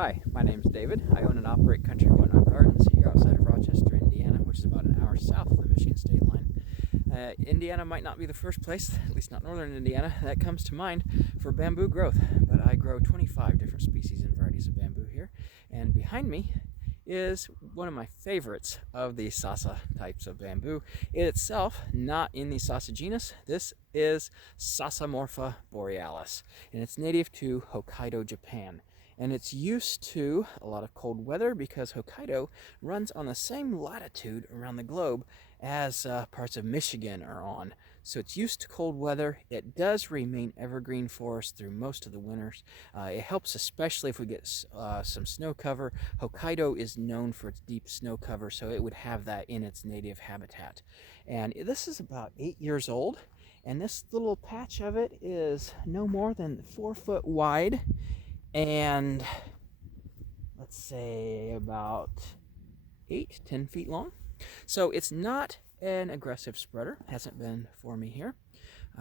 Hi, my name is David. I own and operate Country Whatnot Gardens here outside of Rochester, Indiana, which is about an hour south of the Michigan state line. Indiana might not be the first place, at least not northern Indiana, that comes to mind for bamboo growth, but I grow 25 different species and varieties of bamboo here. And behind me is one of my favorites of the Sasa types of bamboo. It itself, not in the Sasa genus. This is Sasamorpha borealis, and it's native to Hokkaido, Japan. And it's used to a lot of cold weather because Hokkaido runs on the same latitude around the globe as parts of Michigan are on. So it's used to cold weather. It does remain evergreen forest through most of the winters. It helps especially if we get some snow cover. Hokkaido is known for its deep snow cover, so it would have that in its native habitat. And this is about 8 years old, and this little patch of it is no more than 4 foot wide and let's say about 8-10 feet long. So it's not an aggressive spreader, hasn't been for me here.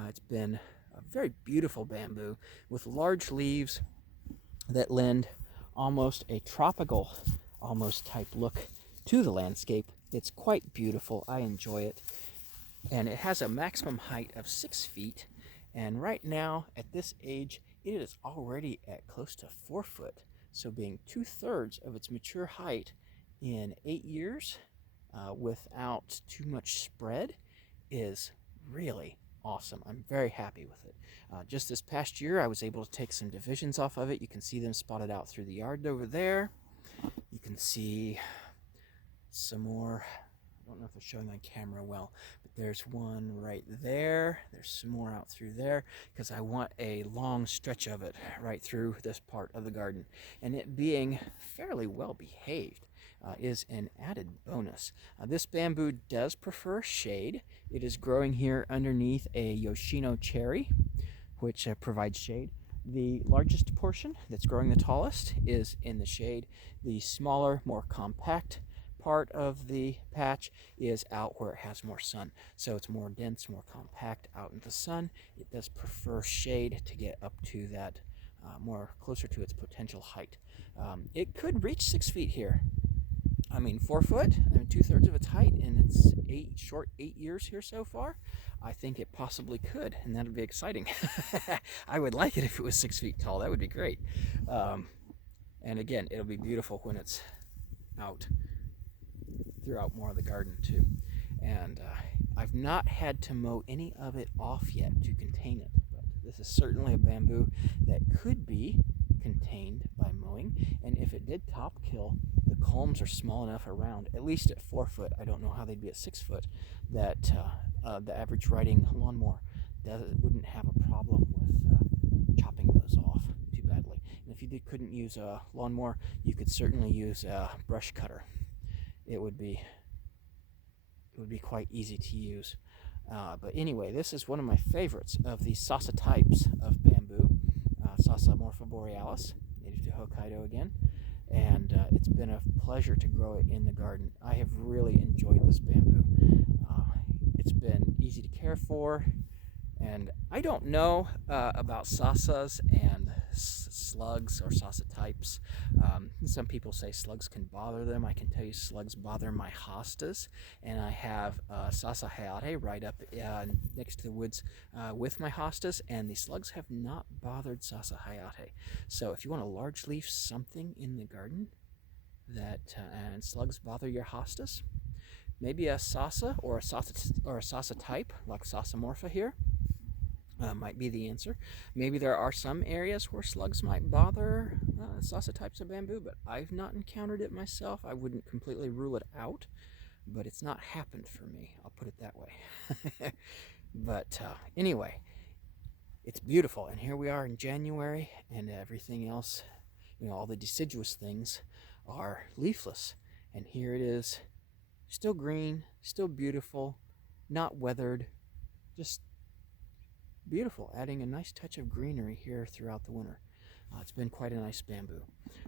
It's been a very beautiful bamboo with large leaves that lend almost a tropical almost type look to the landscape. It's quite beautiful. I enjoy it, and it has a maximum height of 6 feet, and right now at this age it is already at close to 4 foot, so being 2/3 of its mature height in 8 years without too much spread is really awesome. I'm very happy with it. Just this past year I was able to take some divisions off of it. You can see them spotted out through the yard over there. You can see some more. I don't know if it's showing on camera well, but there's one right there. There's some more out through there because I want a long stretch of it right through this part of the garden. And it being fairly well behaved is an added bonus. This bamboo does prefer shade. It is growing here underneath a Yoshino cherry, which provides shade. The largest portion that's growing the tallest is in the shade. The smaller, more compact part of the patch is out where it has more sun, so it's more dense, more compact out in the sun. It does prefer shade to get up to that more closer to its potential height. It could reach 6 feet here. I mean, 4 foot, 2/3 of its height, and it's 8 years here so far. I think it possibly could, and that'd be exciting. I would like it if it was 6 feet tall. That would be great. And again, it'll be beautiful when it's out throughout more of the garden too. And I've not had to mow any of it off yet to contain it, but this is certainly a bamboo that could be contained by mowing. And if it did top kill, the culms are small enough around, at least at 4 foot. I don't know how they'd be at 6 foot, that the average riding lawnmower wouldn't have a problem with chopping those off too badly. And if you couldn't use a lawnmower, you could certainly use a brush cutter. It would be quite easy to use. But anyway, this is one of my favorites of the Sasa types of bamboo, Sasamorpha borealis, native to Hokkaido again. And it's been a pleasure to grow it in the garden. I have really enjoyed this bamboo. It's been easy to care for, and I don't know about Sasas and slugs or Sasa types. Some people say slugs can bother them. I can tell you slugs bother my hostas, and I have Sasa hayate right up next to the woods with my hostas, and the slugs have not bothered Sasa hayate. So if you want a large leaf something in the garden that and slugs bother your hostas, maybe a Sasa or a Sasa type like Sasamorpha here might be the answer. Maybe there are some areas where slugs might bother Sasa types of bamboo, but I've not encountered it myself. I wouldn't completely rule it out, but it's not happened for me. I'll put it that way. But anyway, it's beautiful, and here we are in January, and everything else, all the deciduous things are leafless, and here it is, still green, still beautiful, not weathered, just beautiful, adding a nice touch of greenery here throughout the winter. It's been quite a nice bamboo.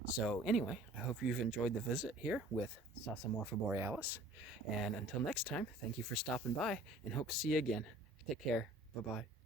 So anyway, I hope you've enjoyed the visit here with Sasamorpha borealis. And until next time, thank you for stopping by, and hope to see you again. Take care. Bye-bye.